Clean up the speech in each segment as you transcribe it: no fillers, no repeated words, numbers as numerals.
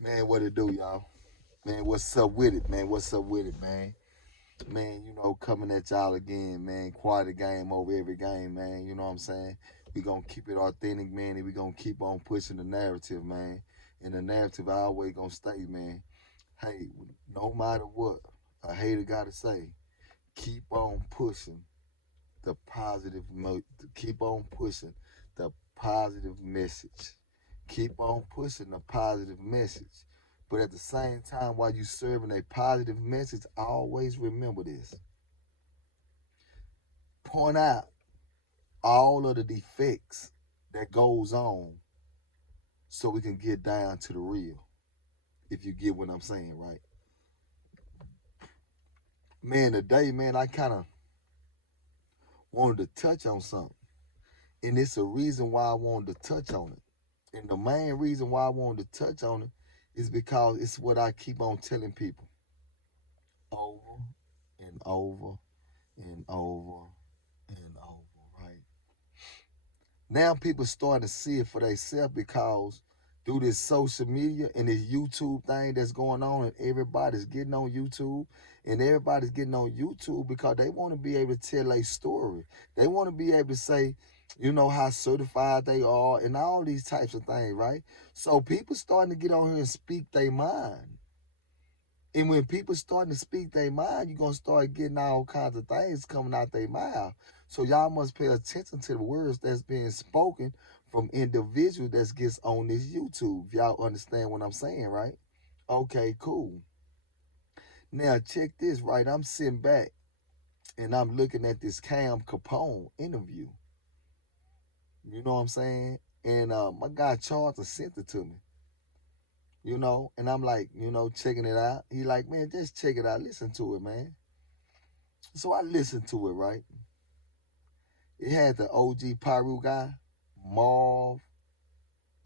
Man, what it do, y'all? Man, what's up with it, man? What's up with it, man? Man, coming at y'all again, man. Quality game over every game, man. You know what I'm saying? We gonna keep it authentic, man, and we gonna keep on pushing the narrative, man. And the narrative I always gonna stay, man. Hey, no matter what a hater gotta say, keep on pushing the positive keep on pushing the positive message. Keep on pushing the positive message. But at the same time, while you serving a positive message, always remember this. Point out all of the defects that goes on so we can get down to the real. If you get what I'm saying, right? Man, today, man, I kind of wanted to touch on something. And it's a reason why I wanted to touch on it. And the main reason why I wanted to touch on it is because it's what I keep on telling people over and over and over and over, right? Now people starting to see it for themselves because through this social media and this YouTube thing that's going on, and everybody's getting on YouTube, and everybody's getting on YouTube because they want to be able to tell a story. They want to be able to say, how certified they are and all these types of things, right? So people starting to get on here and speak their mind. And when people starting to speak their mind, you're going to start getting all kinds of things coming out their mouth. So y'all must pay attention to the words that's being spoken from individuals that gets on this YouTube. Y'all understand what I'm saying, right? Okay, cool. Now check this, right? I'm sitting back and I'm looking at this Cam Capone interview. You know what I'm saying? And my guy Charleston sent it to me. And I'm like, checking it out. He like, man, just check it out. Listen to it, man. So I listened to it, right? It had the OG Piru guy, Marv.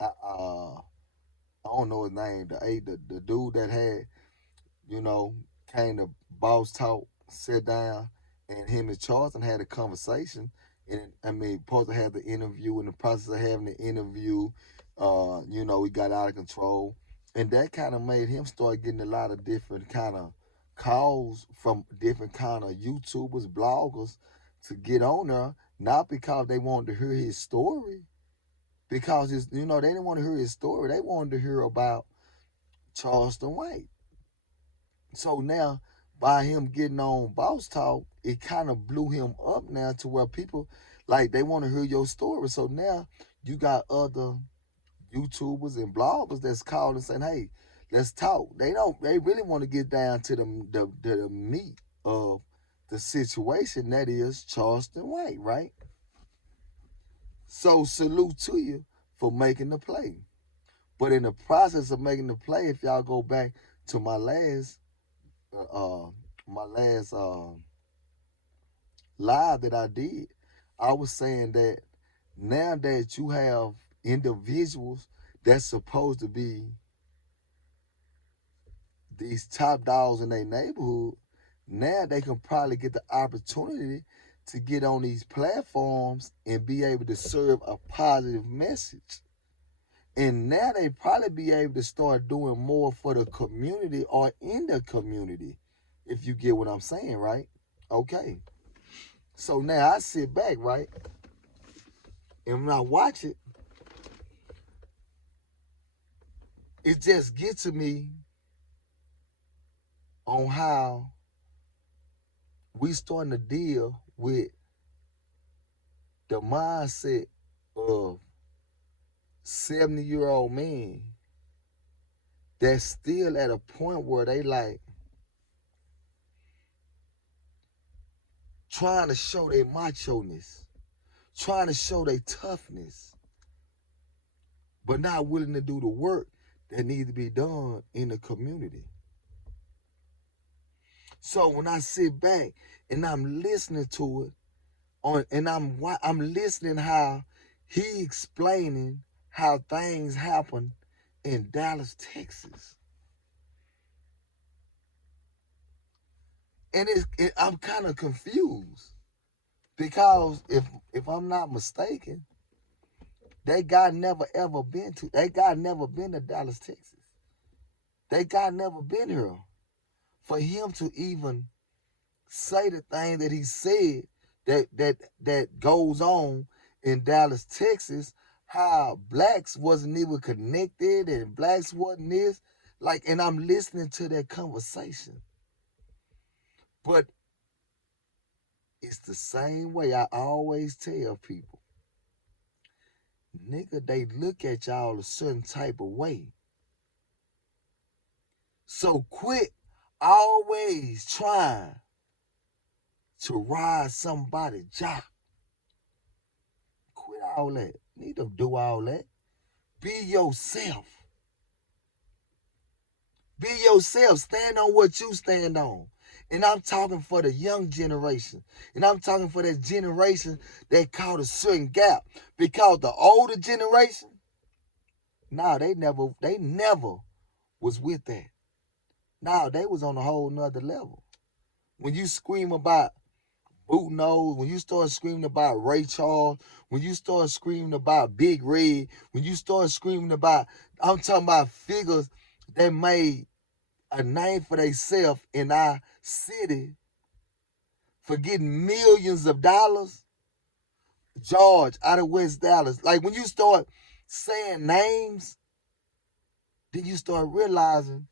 I don't know his name. The dude that had, you know, came to Boss Talk, sat down, and him and Charleston had a conversation. And I mean, supposed to have the interview. In the process of having the interview, he got out of control, and that kind of made him start getting a lot of different kind of calls from different kind of YouTubers, bloggers, to get on there. Not because they wanted to hear his story, because they didn't want to hear his story. They wanted to hear about Charleston White. So now, by him getting on Boss Talk, it kind of blew him up now to where people like they want to hear your story. So now you got other YouTubers and bloggers that's calling saying, "Hey, let's talk." They really want to get down to the meat of the situation, that is Charleston White, right? So salute to you for making the play. But in the process of making the play, if y'all go back to uh, uh my last live that I did, I was saying that now that you have individuals that's supposed to be these top dogs in their neighborhood, now they can probably get the opportunity to get on these platforms and be able to serve a positive message. And now they probably be able to start doing more for the community or in the community, if you get what I'm saying, right? Okay. So now I sit back, right? And when I watch it, it just gets to me on how we starting to deal with the mindset of 70-year-old men that's still at a point where they like trying to show their macho-ness, trying to show their toughness, but not willing to do the work that needs to be done in the community. So when I sit back and I'm listening to it, and I'm listening how he explaining how things happen in Dallas, Texas, and I'm kind of confused because if I'm not mistaken, That guy never ever been to. That guy never been to Dallas, Texas. That guy never been here. For him to even say the thing that he said that goes on in Dallas, Texas, how blacks wasn't even connected and blacks wasn't this. Like, and I'm listening to that conversation. But it's the same way I always tell people. Nigga, they look at y'all a certain type of way. So quit always trying to ride somebody's job. Quit all that. Need to do all that. Be yourself. Be yourself. Stand on what you stand on. And I'm talking for the young generation. And I'm talking for that generation that caught a certain gap. Because the older generation, nah, they never was with that. Nah, they was on a whole nother level. When you scream about Boot Nose, when you start screaming about Ray Charles, when you start screaming about Big Red, when you start screaming about, I'm talking about figures that made a name for themselves in our city for getting millions of dollars. George out of West Dallas. Like when you start saying names, then you start realizing,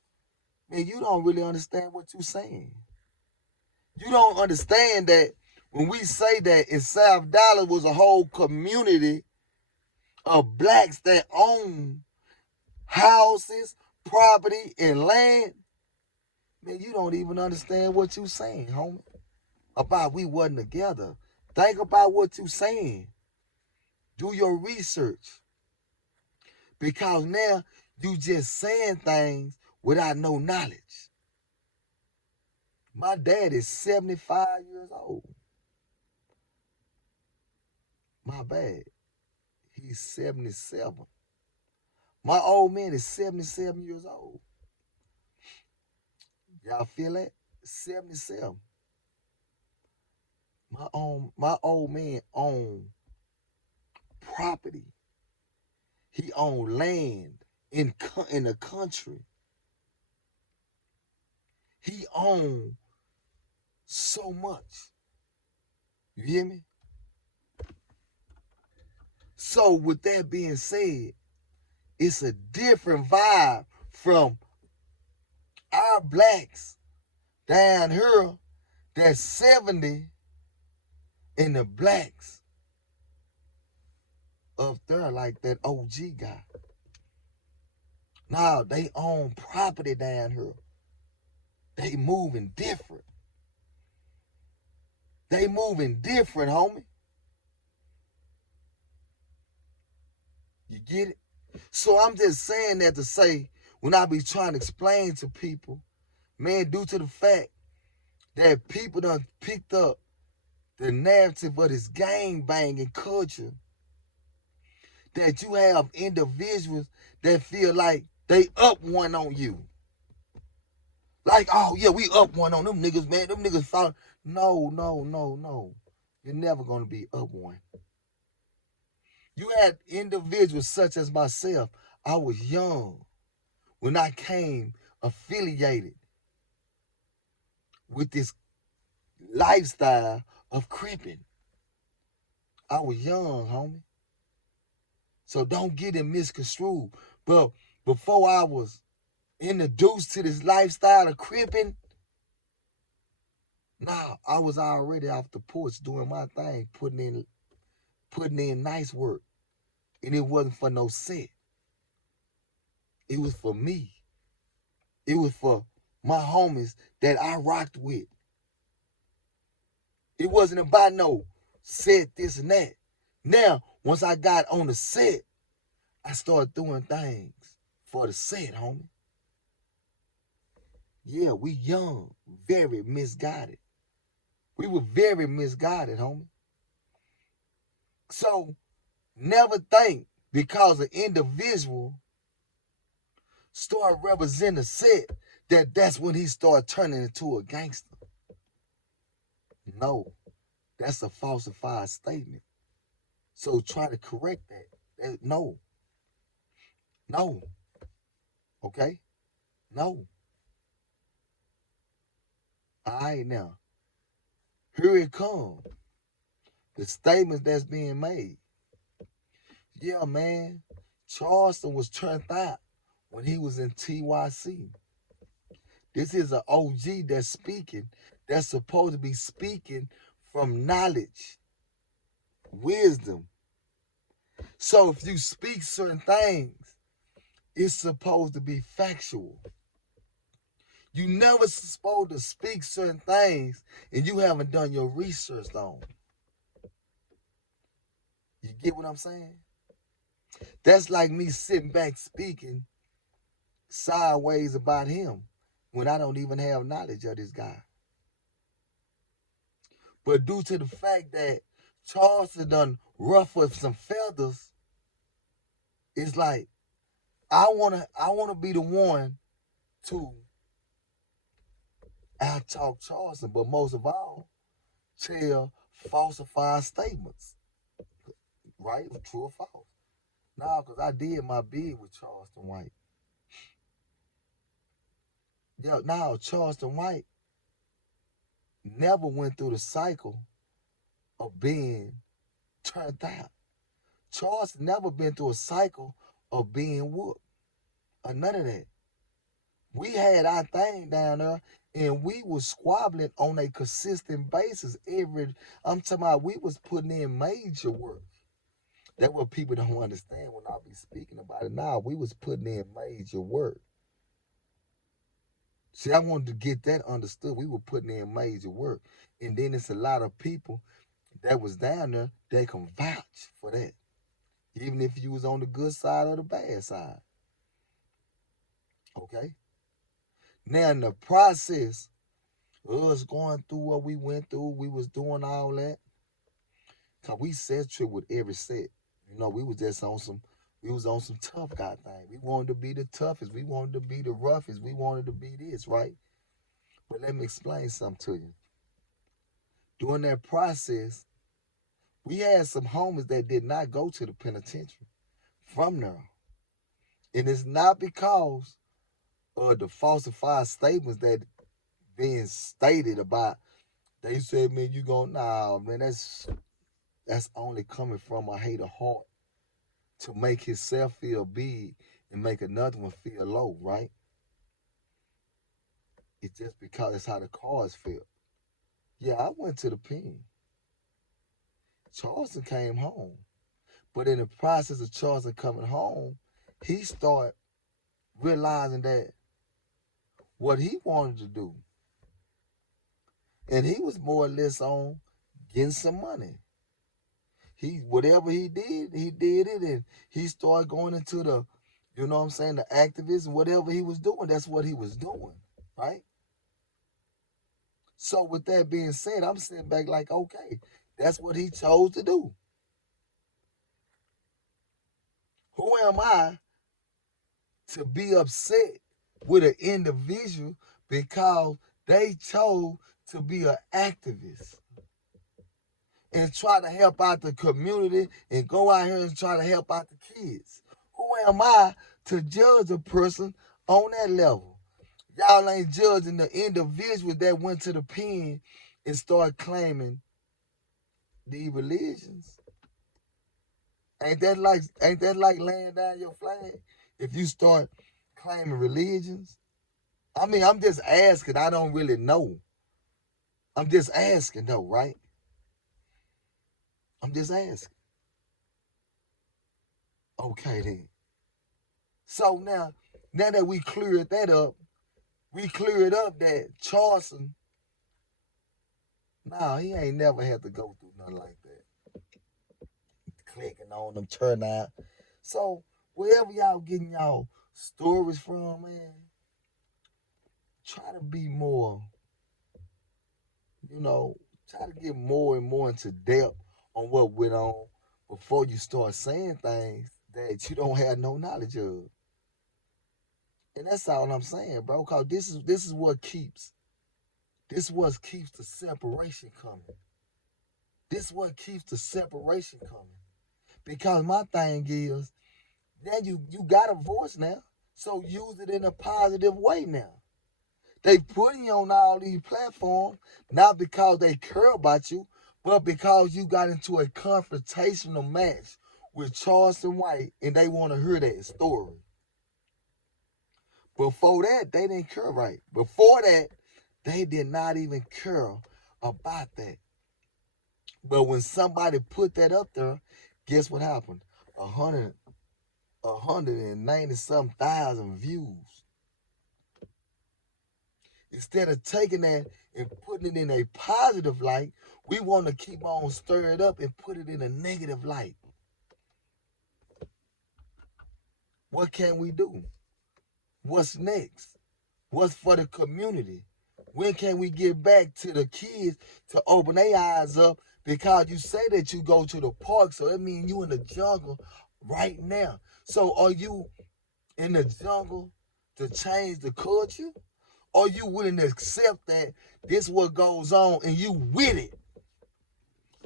man, you don't really understand what you're saying. You don't understand that when we say that in South Dallas was a whole community of blacks that own houses, property, and land, man, you don't even understand what you saying, homie. About we wasn't together. Think about what you saying. Do your research. Because now you just saying things without no knowledge. My dad is 75 years old. My bad. He's 77. My old man is 77 years old. Y'all feel that? 77. My old man owned property. He owned land in the country. He owned so much. You hear me? So with that being said, it's a different vibe from our blacks down here that's 70 and the blacks up there like that OG guy. Now they own property down here. They moving different. They moving different, homie. You get it? So I'm just saying that to say, when I be trying to explain to people, man, due to the fact that people done picked up the narrative of this gang banging culture, that you have individuals that feel like they up one on you. Like, oh yeah, we up one on them niggas, man. Them niggas thought, no. You're never gonna be up one. You had individuals such as myself. I was young when I came affiliated with this lifestyle of cripping. I was young, homie. So don't get it misconstrued. But before I was introduced to this lifestyle of cripping, nah, I was already off the porch doing my thing, putting in nice work. And it wasn't for no set. It was for me. It was for my homies that I rocked with. It wasn't about no set, this and that. Now, once I got on the set, I started doing things for the set, homie. Yeah, we young, very misguided. We were very misguided, homie. So, never think because an individual start representing the set that's when he start turning into a gangster. No, that's a falsified statement. So try to correct that. No, no, okay? No. All right, now, here it comes. The statements that's being made. Yeah, man, Charleston was turned out when he was in TYC. This is an OG that's speaking, that's supposed to be speaking from knowledge, wisdom. So if you speak certain things, it's supposed to be factual. You never supposed to speak certain things and you haven't done your research on. You get what I'm saying? That's like me sitting back speaking sideways about him when I don't even have knowledge of this guy. But due to the fact that Charleston done ruffled some feathers, it's like I wanna be the one to out-talk Charleston, but most of all, tell falsified statements. Right? True or false? No, because I did my bid with Charleston White. Yeah, now Charleston White never went through the cycle of being turned out. Charleston never been through a cycle of being whooped or none of that. We had our thing down there and we was squabbling on a consistent basis. I'm talking about we was putting in major work. That's what people don't understand when I be speaking about it. Now we was putting in major work. See, I wanted to get that understood. We were putting in major work. And then it's a lot of people that was down there that can vouch for that. Even if you was on the good side or the bad side. Okay? Now in the process of us going through what we went through, we was doing all that. Cause we set trip with every set. You know, we was just on some tough guy thing. We wanted to be the toughest. We wanted to be the roughest. We wanted to be this, right? But let me explain something to you. During that process, we had some homies that did not go to the penitentiary from there. And it's not because of the falsified statements that being stated about, they said, man, you gonna, nah, man, that's only coming from a hater heart to make himself feel big and make another one feel low, right? It's just because it's how the cards feel. Yeah, I went to the pen. Charleston came home. But in the process of Charleston coming home, he started realizing that what he wanted to do, and he was more or less on getting some money. Whatever he did it, and he started going into the, you know what I'm saying, the activism, whatever he was doing, that's what he was doing, right? So with that being said, I'm sitting back like, okay, that's what he chose to do. Who am I to be upset with an individual because they chose to be an activist and try to help out the community and go out here and try to help out the kids? Who am I to judge a person on that level? Y'all ain't judging the individuals that went to the pen and started claiming the religions. Ain't that like laying down your flag if you start claiming religions? I mean, I'm just asking. I don't really know. I'm just asking though, right? I'm just asking. Okay then. So now that we cleared that up, we cleared up that Charleston, nah, he ain't never had to go through nothing like that. Clicking on them, turn out. So wherever y'all getting y'all stories from, man, try to be more, you know, try to get more and more into depth on what went on before you start saying things that you don't have no knowledge of. And that's all I'm saying, bro. Cause this is what keeps the separation coming. This is what keeps the separation coming. Because my thing is, now you got a voice now. So use it in a positive way now. They putting you on all these platforms, not because they care about you, but because you got into a confrontational match with Charleston White and they want to hear that story. Before that, they didn't care, right? Before that, they did not even care about that. But when somebody put that up there, guess what happened? 190 some thousand views. Instead of taking that and putting it in a positive light, we want to keep on stirring it up and put it in a negative light. What can we do? What's next? What's for the community? When can we get back to the kids to open their eyes up? Because you say that you go to the park, so that means you in the jungle right now. So are you in the jungle to change the culture? Or you willing to accept that this what goes on and you with it?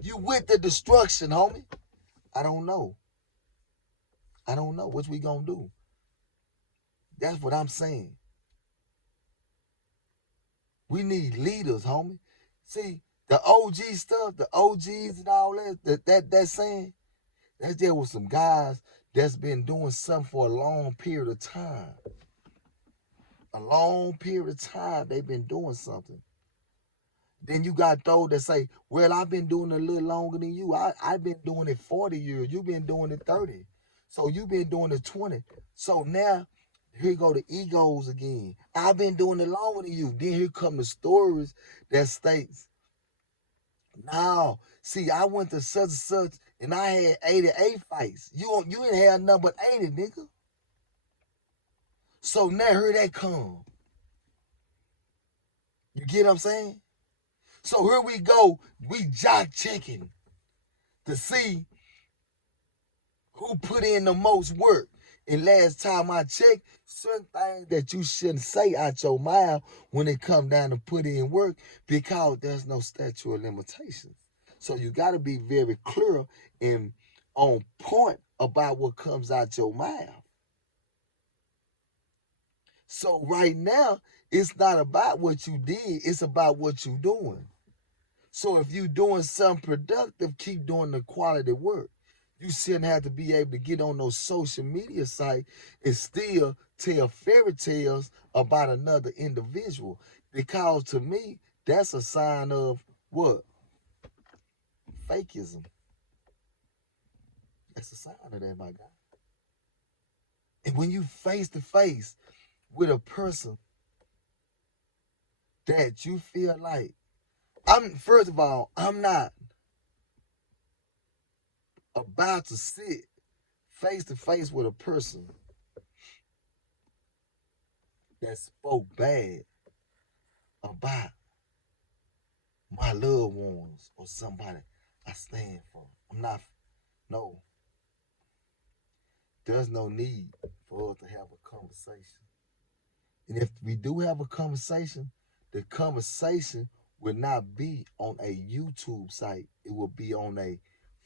You with the destruction, homie? I don't know. I don't know. What we gonna do? That's what I'm saying. We need leaders, homie. See, the OG stuff, the OGs and all that saying, that's there with some guys that's been doing something for a long period of time. A long period of time they've been doing something. Then you got those that say, well, I've been doing it a little longer than you. I've been doing it 40 years. You've been doing it 30. So you've been doing it 20. So now, here go the egos again. I've been doing it longer than you. Then here come the stories that states, now, see, I went to such and such and I had 88 fights. You didn't have nothing but 80, nigga. So now here they come. You get what I'm saying? So here we go. We jock checking to see who put in the most work. And last time I checked, certain things that you shouldn't say out your mouth when it come down to put in work, because there's no statute of limitations. So you got to be very clear and on point about what comes out your mouth. So right now, it's not about what you did, it's about what you're doing. So if you're doing something productive, keep doing the quality work. You shouldn't have to be able to get on those social media sites and still tell fairy tales about another individual. Because to me, that's a sign of what? Fakeism. That's a sign of that, my guy. And when you face to face with a person that you feel like, first of all, I'm not about to sit face to face with a person that spoke bad about my loved ones or somebody I stand for. I'm not, no. There's no need for us to have a conversation. And if we do have a conversation, the conversation will not be on a YouTube site. It will be on a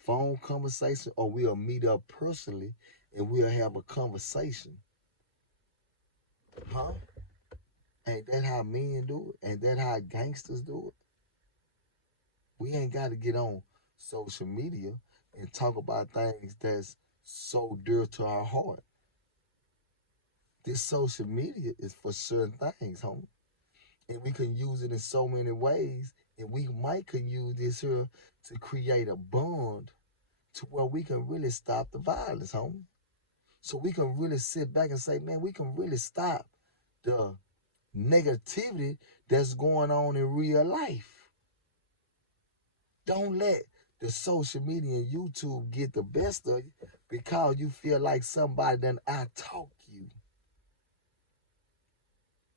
phone conversation, or we'll meet up personally and we'll have a conversation. Huh? Ain't that how men do it? Ain't that how gangsters do it? We ain't got to get on social media and talk about things that's so dear to our heart. This social media is for certain things, homie. And we can use it in so many ways. And we might can use this here to create a bond to where we can really stop the violence, homie. So we can really sit back and say, man, we can really stop the negativity that's going on in real life. Don't let the social media and YouTube get the best of you because you feel like somebody done out-talk you.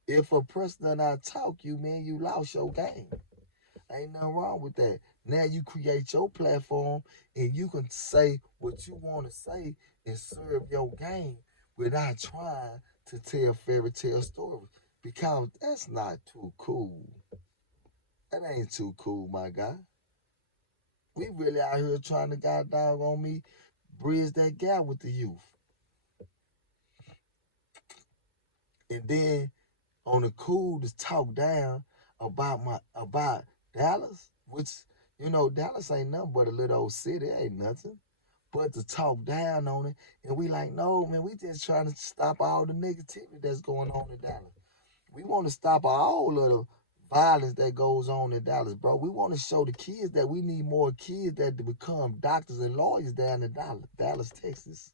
If a person done out-talk you, man, you lost your game. Ain't nothing wrong with that. Now you create your platform and you can say what you want to say and serve your game without trying to tell fairy tale stories, because that's not too cool. That ain't too cool, my guy. We really out here trying to god dog on me bridge that gap with the youth. And then on the cool to talk down about Dallas, which Dallas ain't nothing but a little old city, it ain't nothing. But to talk down on it, and we like, no, man, we just trying to stop all the negativity that's going on in Dallas. We want to stop all of the violence that goes on in Dallas, bro. We want to show the kids that we need more kids that to become doctors and lawyers down in Dallas, Texas.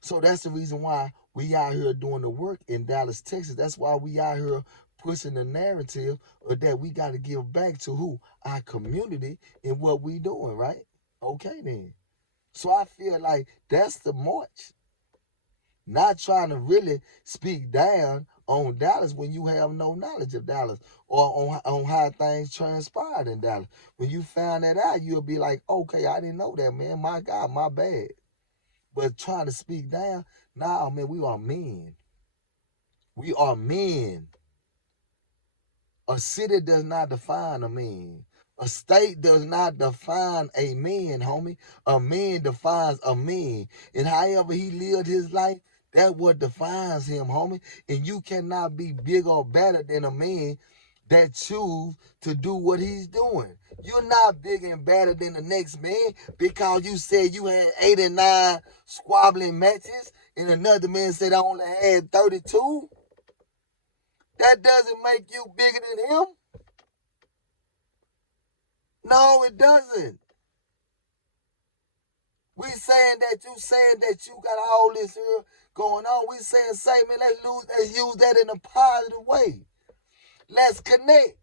So that's the reason why we out here doing the work in Dallas, Texas. That's why we out here pushing the narrative of that we got to give back to who? Our community and what we doing, right? Okay, then. So I feel like that's the march. Not trying to really speak down on Dallas when you have no knowledge of Dallas or on how things transpired in Dallas. When you found that out, you'll be like, okay, I didn't know that, man. My God, my bad. But trying to speak down, nah, man, we are men. We are men. A city does not define a man. A state does not define a man, homie. A man defines a man. And however he lived his life, that's what defines him, homie. And you cannot be bigger or better than a man that choose to do what he's doing. You're not bigger and better than the next man because you said you had 8 and 9 squabbling matches and another man said I only had 32. That doesn't make you bigger than him. No, it doesn't. We saying that you got all this here going on. We saying, man, let's use that in a positive way. Let's connect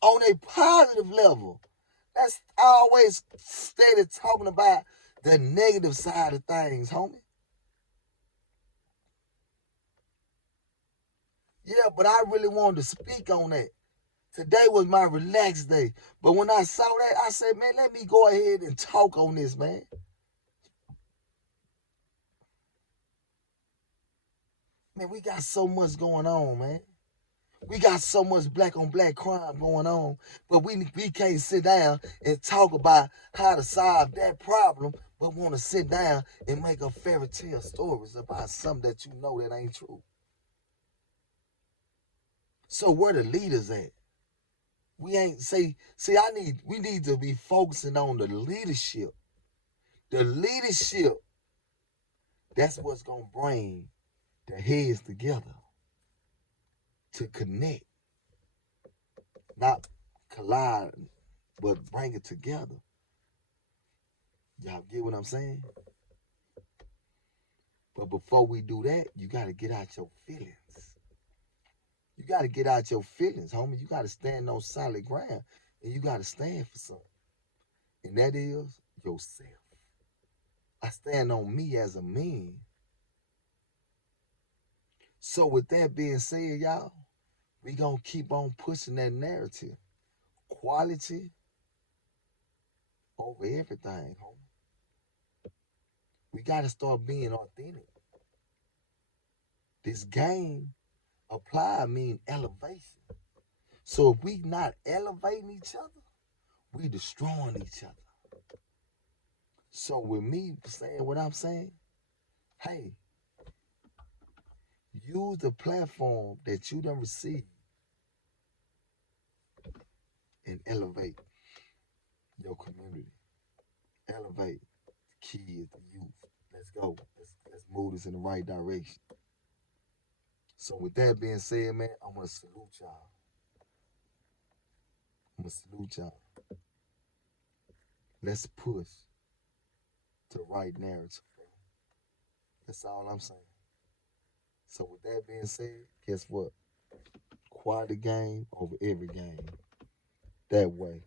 on a positive level. Let's always steady talking about the negative side of things, homie. Yeah, but I really wanted to speak on that. Today was my relaxed day. But when I saw that, I said, man, let me go ahead and talk on this, man. Man, we got so much going on, man. We got so much black on black crime going on, but we can't sit down and talk about how to solve that problem, but want to sit down and make up fairy tale stories about something that you know that ain't true. So where the leaders at? We ain't we need to be focusing on the leadership. The leadership, that's what's gonna bring the heads together to connect, not collide, but bring it together. Y'all get what I'm saying? But before we do that, you gotta get out your feelings. You gotta get out your feelings, homie. You gotta stand on solid ground, and you gotta stand for something. And that is yourself. I stand on me as a man. So with that being said, y'all, we gonna keep on pushing that narrative. Quality over everything, homie. We gotta start being authentic. This game apply mean elevation. So if we not elevating each other, we destroying each other. So with me saying what I'm saying, hey, use the platform that you done received and elevate your community. Elevate the kids, the youth. Let's go. Let's move this in the right direction. So with that being said, man, I'm gonna salute y'all. I'm gonna salute y'all. Let's push the right narrative, bro. That's all I'm saying. So with that being said, guess what? Quality game over every game. That way.